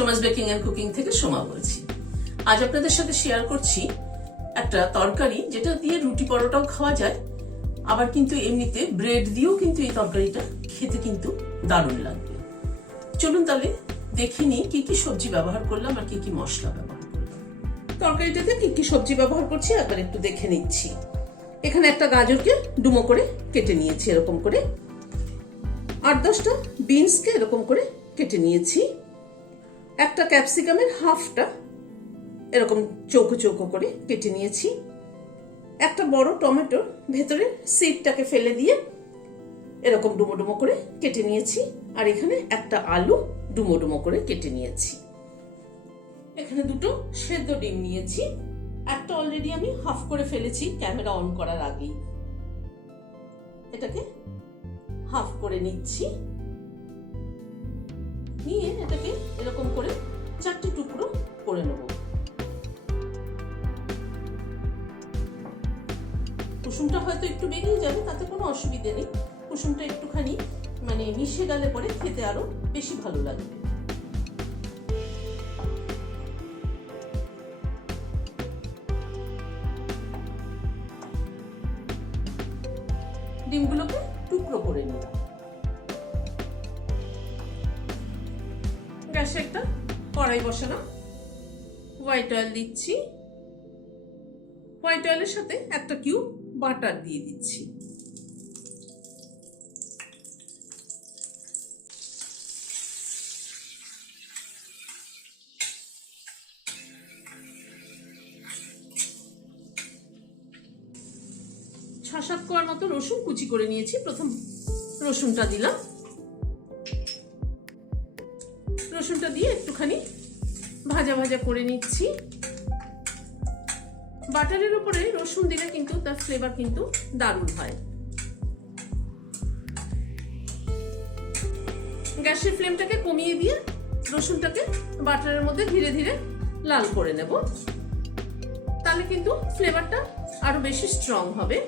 Soma's baking and cooking থেকে সোমা বলছি। আজ আপনাদের সাথে শেয়ার করছি একটা তরকারি যেটা দিয়ে রুটি পরোটাও খাওয়া যায়, আবার কিন্তু এমনিতে ব্রেড দিয়েও কিন্তু এই তরকারিটা খেতে কিন্তু দারুণ লাগবে। চলুন তাহলে দেখে নিই কি কি সবজি ব্যবহার করলাম আর কি কি মশলা ব্যবহার করলাম। তরকারিটাতে কি কি সবজি ব্যবহার করছি একবার একটু দেখে নিচ্ছি। এখানে একটা গাজরকে ডুমো করে কেটে নিয়েছি এরকম করে। আট দশটা বিনসকে এরকম করে কেটে নিয়েছি। একটা ক্যাপসিকামের হাফটা এরকম চৌকো চৌকো করে কেটে নিয়েছি। একটা বড় টমেটোর ভেতরে সিডটাকে ফেলে দিয়ে এরকম ডুমো ডুমো করে কেটে নিয়েছি। আর এখানে একটা আলু ডুমো ডুমো করে কেটে নিয়েছি। এখানে দুটো সেদ্ধ ডিম নিয়েছি। একটা অলরেডি আমি হাফ করে ফেলেছি ক্যামেরা অন করার আগেই। এটাকে হাফ করে নিচ্ছি। নিয়ে এটাকে এরকম করে চারটে টুকরো করে নেব। কুসুমটা হয়তো একটু বেরিয়ে যাবে, তাতে কোনো অসুবিধে নেই। কুসুমটা একটুখানি মানে মিশে গেলে পরে খেতে আরও বেশি ভালো লাগবে। ডিমগুলোকে গ্যাসে একটা কড়াই বসানো। হোয়াইট অয়েল দিচ্ছি। হোয়াইট অয়েলের সাথে একটা কিউব বাটার দিয়ে দিচ্ছি। ছ সাত কোয়ার মতো রসুন কুচি করে নিয়েছি। প্রথম রসুনটা দিলাম। দিয়ে একটুখানি ভাজা ভাজা করে নিচ্ছি। বাটারের উপরে রসুন দিলে কিন্তু তার ফ্লেভার কিন্তু দারুণ হয়। গ্যাসের ফ্লেমটাকে কমিয়ে দিয়ে রসুনটাকে বাটারের মধ্যে ধীরে ধীরে লাল করে নেব। তাহলে কিন্তু ফ্লেভারটা আরও বেশি স্ট্রং হবে।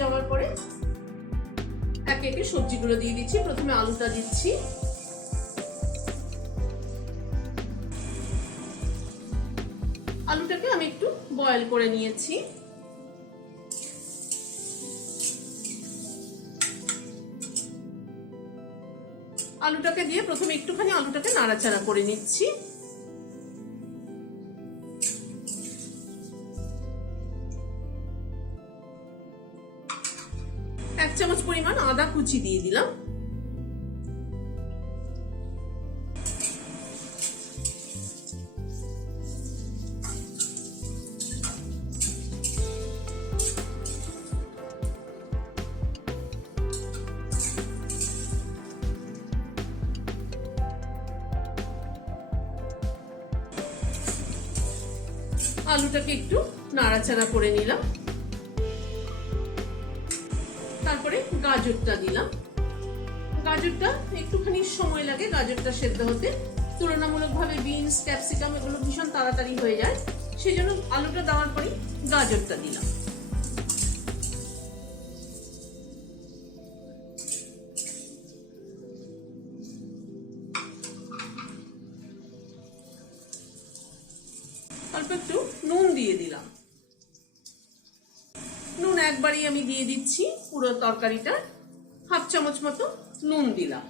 যাওয়ার পরে একে একে সবজিগুলো দিয়ে দিচ্ছি। প্রথমে আলুটা দিচ্ছি। আলুটাকে আমি একটু বয়েল করে নিয়েছি। আলুটাকে দিয়ে প্রথমে একটুখানি আলুটাকে নাড়াচাড়া করে নিচ্ছি। আদা কুচি দিয়ে দিলাম। আলুটাকে একটু নাড়াচাড়া করে নিলাম। তারপরে গাজরটা দিলাম। গাজরটা একটুখানি সময় লাগে গাজরটা সেদ্ধ হতে। তুলনামূলকভাবে বিনস, ক্যাপসিকাম এগুলো ভীষণ তাড়াতাড়ি হয়ে যায়। সেই জন্য আলুটা দেওয়ার পরেই গাজরটা দিলাম। একবারই আমি দিয়ে দিচ্ছি পুরো তরকারিটা, হাফ চামচ মতো নুন দিলাম।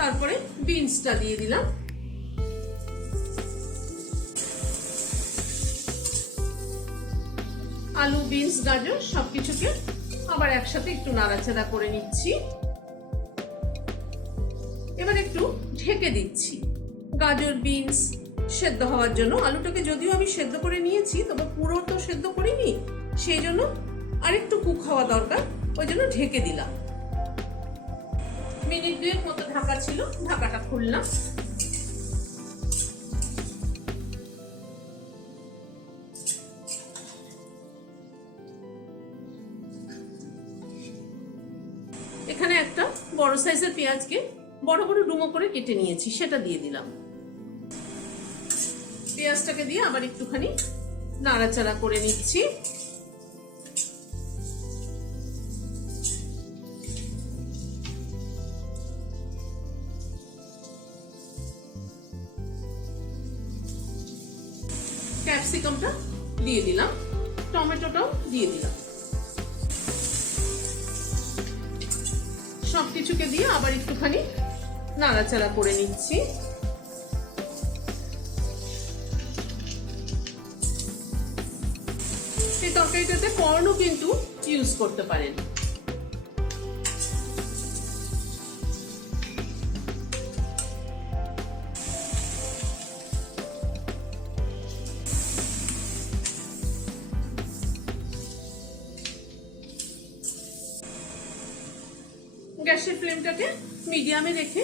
তারপরে বিনসটা দিয়ে দিলাম। বিনস, গাজর সবকিছুকে আবার একসাথে একটু নাড়াচাড়া করে নিচ্ছি। এবার একটু ঢেকে দিচ্ছি। গাজর, বিনস সেদ্ধ হওয়ার জন্য। আলুটাকে যদিও আমি সেদ্ধ করে নিয়েছি, তবে পুরো তো সেদ্ধ করিনি, সেই জন্য আরেকটু কুক হওয়া দরকার, ওই জন্য ঢেকে দিলাম। মিনিট দুয়েক মতো ঢাকা ছিল, ঢাকাটা খুললাম। বড় সাইজের পেঁয়াজকে বড় বড় ডুমো করে কেটে নিয়েছি, সেটা দিয়ে দিলাম। পেঁয়াজটাকে দিয়ে আবার একটুখানি নাড়াচাড়া করে নিচ্ছি। ক্যাপসিকামটা দিয়ে দিলাম, টমেটোটাও দিয়ে দিলাম। সবকিছুকে দিয়ে আবার একটুখানি নাড়াচাড়া করে নিচ্ছি। এই তরকারিটাতে কর্ণও কিন্তু ইউজ করতে পারেন। গ্যাসের ফ্লেমটাকে মিডিয়ামে রেখে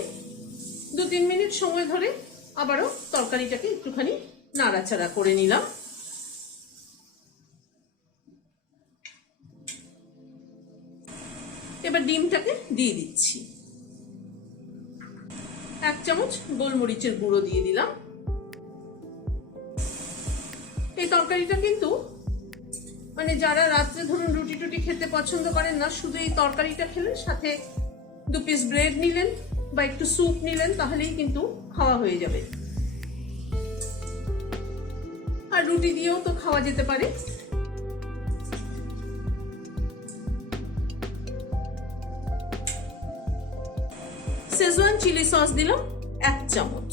দু তিন মিনিট সময় ধরে আবারও তরকারিটাকে একটুখানি নাড়াচাড়া করে নিলাম। এবার ডিমটাকে দিয়ে দিচ্ছি। এক চামচ গোলমরিচের গুঁড়ো দিয়ে দিলাম। এই তরকারিটা কিন্তু মানে যারা রাত্রে ধরুন রুটি টুটি খেতে পছন্দ করেন না, শুধু এই তরকারিটা খেলে সাথে দু পিস ব্রেড নিলেন বা একটু স্যুপ নিলেন, তাহলেই কিন্তু খাওয়া হয়ে যাবে। আর রুটি দিয়েও তো খাওয়া যেতে পারে। সেজওয়ান চিলি সস দিলাম এক চামচ।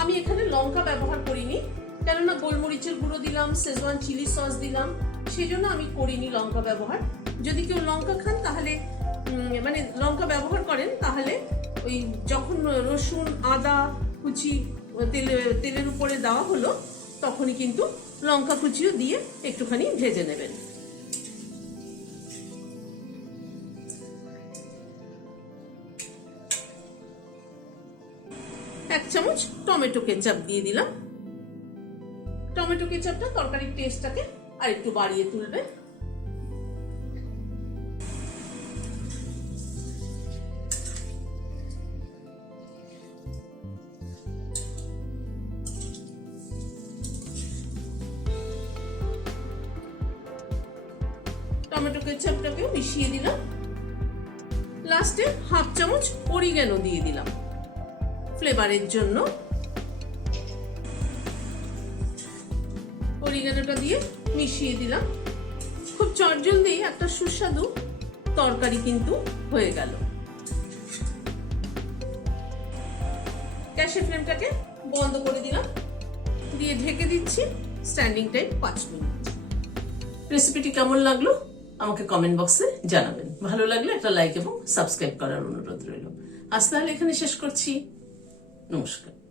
আমি এখানে লঙ্কা ব্যবহার করিনি, কেননা গোলমরিচের গুঁড়ো দিলাম সেজওয়ান চিলি সস দিলাম। সেই জন্য আমি করিনি লঙ্কা ব্যবহার। যদি কেউ লঙ্কা খান, তাহলে মানে লঙ্কা ব্যবহার করেন, তাহলে ওই যখন রসুন, আদা, কুচি, তেলে, তেলের উপরে দেওয়া হলো, তখনই কিন্তু লঙ্কা কুচিও দিয়ে একটুখানি ভেজে নেবেন। এক চামচ টমেটো কেচাপ দিয়ে দিলাম। টমেটো কেচাপটা তরকারির টেস্টটাকে আর একটু বাড়িয়ে তুলবে। টমেটো কেচাপটাকেও মিশিয়ে দিলাম। লাস্টে হাফ চামচ অরিগ্যানো দিয়ে দিলাম। ফ্লেভারের জন্য অরিগানোটা দিয়ে মিশিয়ে দিলাম। খুব চটজলদি একটা সুস্বাদু তরকারি কিন্তু হয়ে গেল। গ্যাসের ফ্লেমটাকে বন্ধ করে দিলাম। দিয়ে ঢেকে দিচ্ছি স্ট্যান্ডিং টাইম পাঁচ মিনিট। রেসিপিটি কেমন লাগল আমাকে কমেন্ট বক্সে জানাবেন। ভালো লাগলে একটা লাইক এবং সাবস্ক্রাইব করার অনুরোধ রইল। আজ তাহলে এখানে শেষ করছি। নমস্কার।